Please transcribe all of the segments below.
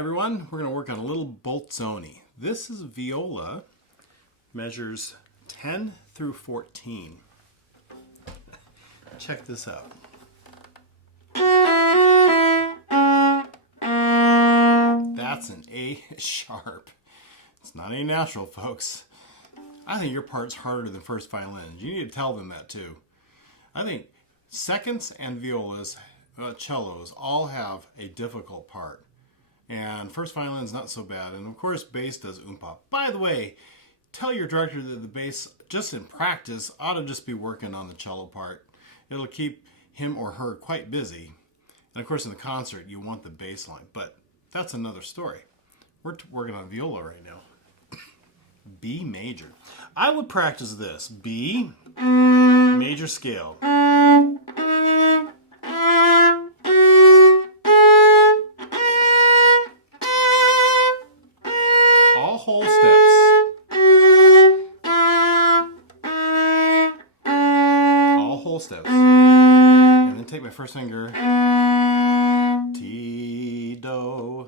everyone, we're going to work on a little Bolzoni. This is Viola, measures 10 through 14. Check this out. That's an A sharp. It's not A natural, folks. I think your part's harder than first violins. You need to tell them that too. I think seconds and violas, cellos, all have a difficult part. And first violin's not so bad. And of course, bass does oompa. By the way, tell your director that the bass, just in practice, ought to just be working on the cello part. It'll keep him or her quite busy. And of course, in the concert, you want the bass line. But that's another story. We're working on viola right now. B major. I would practice this. B, major scale. All whole steps. All whole steps. And then take my first finger. T, do.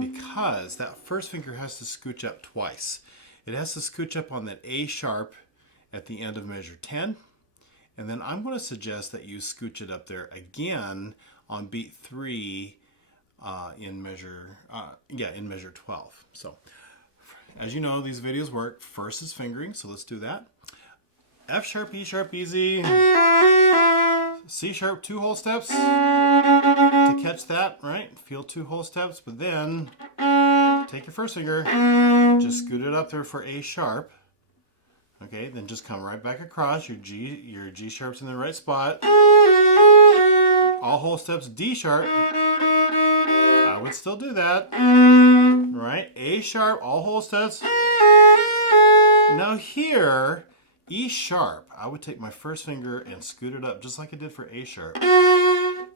Because that first finger has to scooch up twice. It has to scooch up on that A sharp at the end of measure 10. And then I'm going to suggest that you scooch it up there again on beat 3 in measure 12. So, as you know, these videos work. First is fingering, so let's do that. F sharp, E sharp, easy. C sharp, 2 whole steps to catch that, right? Feel 2 whole steps, but then take your first finger, just scoot it up there for A sharp. Okay, then just come right back across. Your G sharp's in the right spot. All whole steps, D sharp. I would still do that. Right? A sharp, all whole steps. Now here, E sharp, I would take my first finger and scoot it up just like I did for A sharp.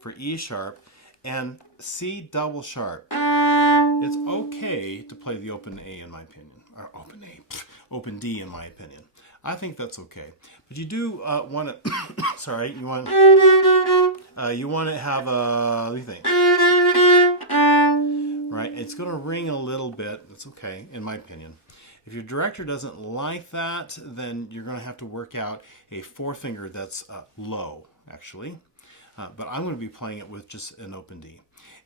For E sharp and C double sharp. It's okay to play the open A in my opinion. Or open D in my opinion. I think that's okay. But you do want to, sorry, you want to have a, what do you think? Right, it's going to ring a little bit. That's okay, in my opinion. If your director doesn't like that, then you're going to have to work out a 4-finger that's low, actually. But I'm going to be playing it with just an open D.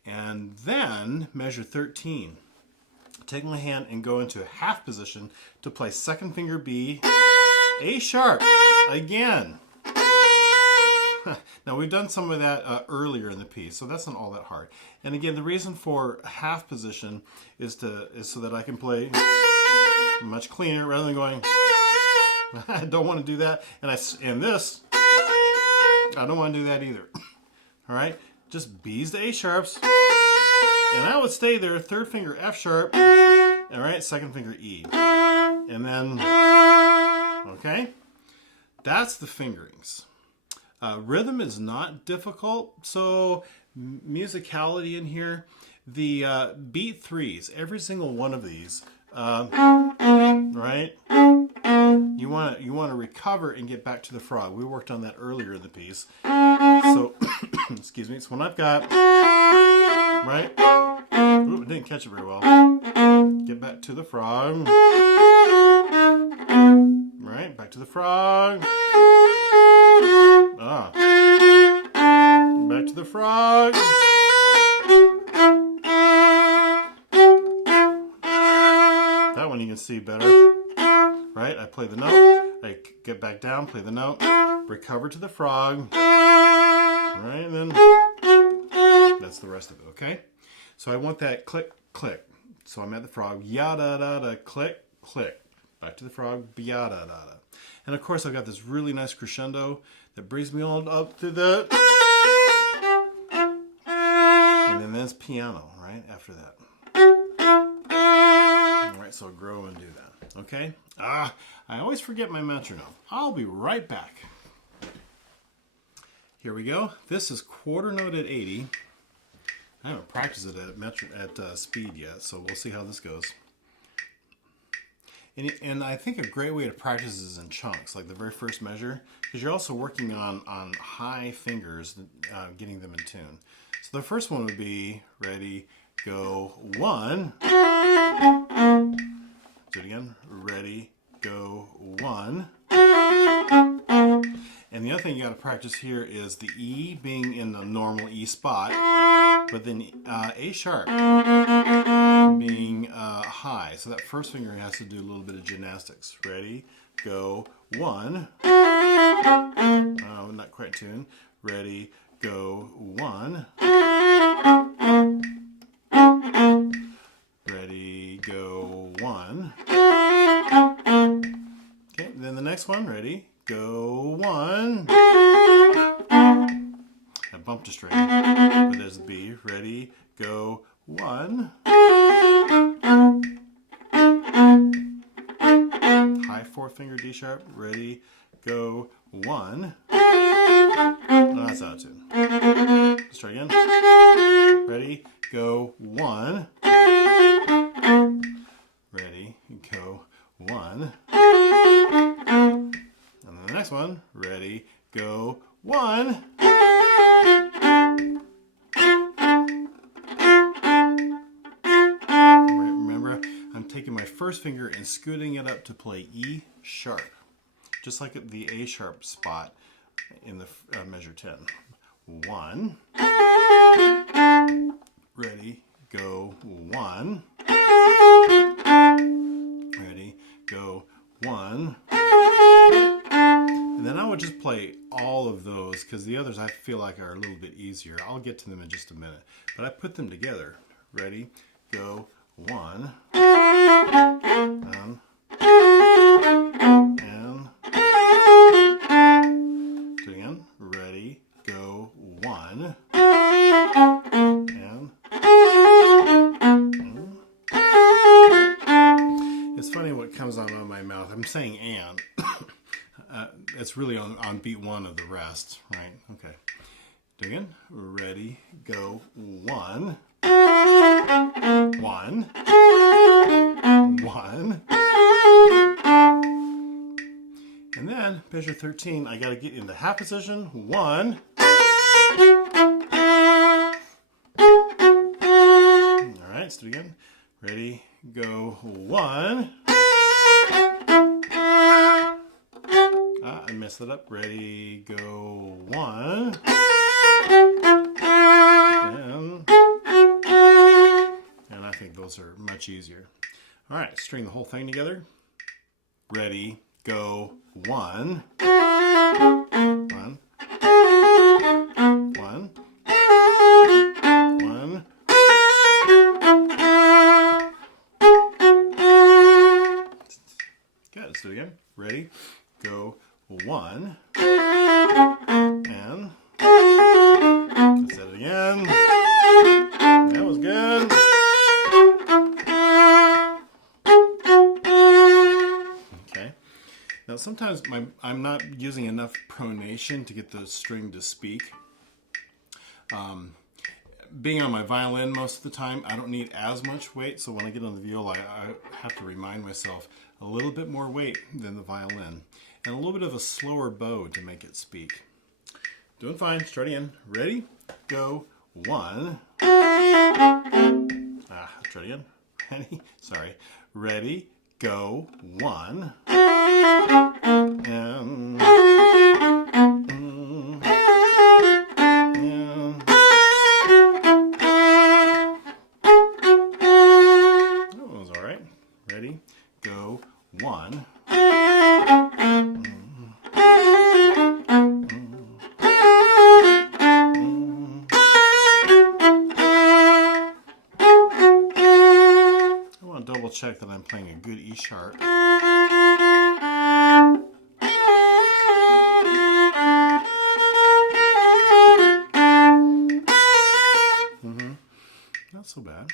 And then measure 13. Take my hand and go into a half position to play second finger B, A sharp, again. Now we've done some of that earlier in the piece, so that's not all that hard. And again, the reason for half position is so that I can play much cleaner rather than going. I don't want to do that, and this I don't want to do that either. All right, just B's to A sharps, and I would stay there. Third finger F sharp. All right, second finger E, and then okay, that's the fingerings. Rhythm is not difficult, so musicality in here. The beat 3s, every single one of these, right? You want to recover and get back to the frog. We worked on that earlier in the piece. So, excuse me. So when I've got, right? Ooh, I didn't catch it very well. Get back to the frog. Right, back to the frog. Back to the frog. That one you can see better. Right, I play the note. I get back down, play the note. Recover to the frog. Right, and then that's the rest of it, okay? So I want that click, click. So I'm at the frog. Ya-da-da-da, click, click. Back to the frog. Ya-da-da-da. And of course I've got this really nice crescendo that brings me all up to the... And then there's piano, right, after that. All right, so grow and do that, okay? I always forget my metronome. I'll be right back. Here we go. This is quarter note at 80. I haven't practiced it at speed yet, so we'll see how this goes. And I think a great way to practice is in chunks, like the very first measure, because you're also working on high fingers, getting them in tune. So the first one would be, ready, go, 1. Do it again. Ready, go, 1. And the other thing you got to practice here is the E being in the normal E spot, but then A sharp being high. So that first finger has to do a little bit of gymnastics. Ready, go, 1. Oh, not quite tuned. Ready, go, 1. Ready, go, 1. Okay, then the next one. Ready, go, 1. I bumped a string, but there's the B. Ready, go, 1. High 4th finger D sharp. Ready, go, 1. No, that's out of tune. Let's try again. Ready, go, 1. Ready, go, 1. And then the next one. Ready, go, 1. Remember, I'm taking my first finger and scooting it up to play E sharp, just like at the A sharp spot in the measure 10. 1. Ready, go, 1. Ready, go, 1. And then I would just play all of those because the others I feel like are a little bit easier. I'll get to them in just a minute. But I put them together. Ready, go, 1. And do it again. Ready, go, 1. And it's funny what comes on my mouth. I'm saying and. It's really on beat 1 of the rest, right? Okay. Do it again. Ready, go, 1. 1. 1. And then, measure 13, I got to get into half position. 1. All right, let's do it again. Ready, go, 1. I messed it up. Ready, go, 1. And I think those are much easier. All right, string the whole thing together. Ready, go, 1. 1. 1. 1. Good, let's do it again. Ready, go, 1. And let's do it again. That was good. Okay. Now sometimes I'm not using enough pronation to get the string to speak. Being on my violin most of the time, I don't need as much weight, so when I get on the viola, I have to remind myself a little bit more weight than the violin, and a little bit of a slower bow to make it speak. Doing fine. Start again. Ready? Go. 1. Let's try it again. Ready? Sorry. Ready? Go. 1. And that one was all right. Ready? Go. 1. Double check that I'm playing a good E sharp. Not so bad.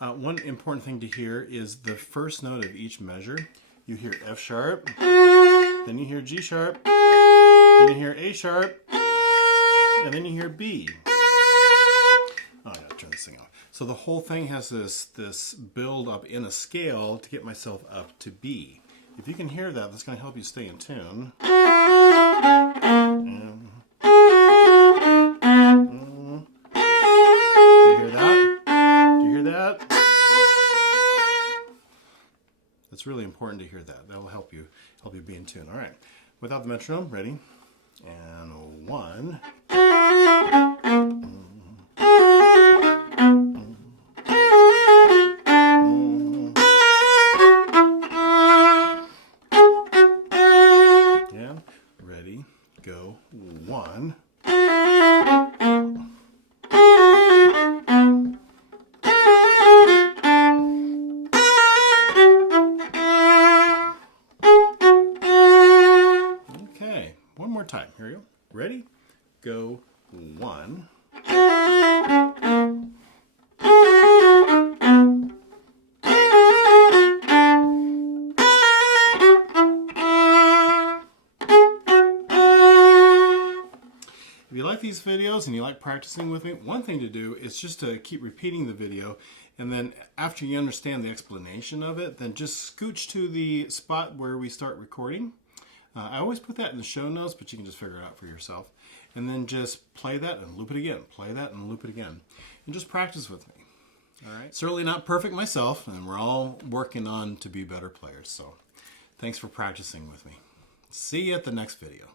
One important thing to hear is the first note of each measure. You hear F sharp, then you hear G sharp, then you hear A sharp, and then you hear B. Oh, I gotta turn this thing off. So the whole thing has this build up in a scale to get myself up to B. If you can hear that, that's going to help you stay in tune. And, you hear that? important to hear that. That will help you be in tune. All right. Without the metronome, ready? And 1. And ready, go, 1. Okay, one more time. Here we go. Ready, go, 1. If you like these videos and you like practicing with me, one thing to do is just to keep repeating the video, and then after you understand the explanation of it, then just scooch to the spot where we start recording. I always put that in the show notes, but you can just figure it out for yourself. And then just play that and loop it again. Play that and loop it again. And just practice with me. All right. Certainly not perfect myself, and we're all working on to be better players. So thanks for practicing with me. See you at the next video.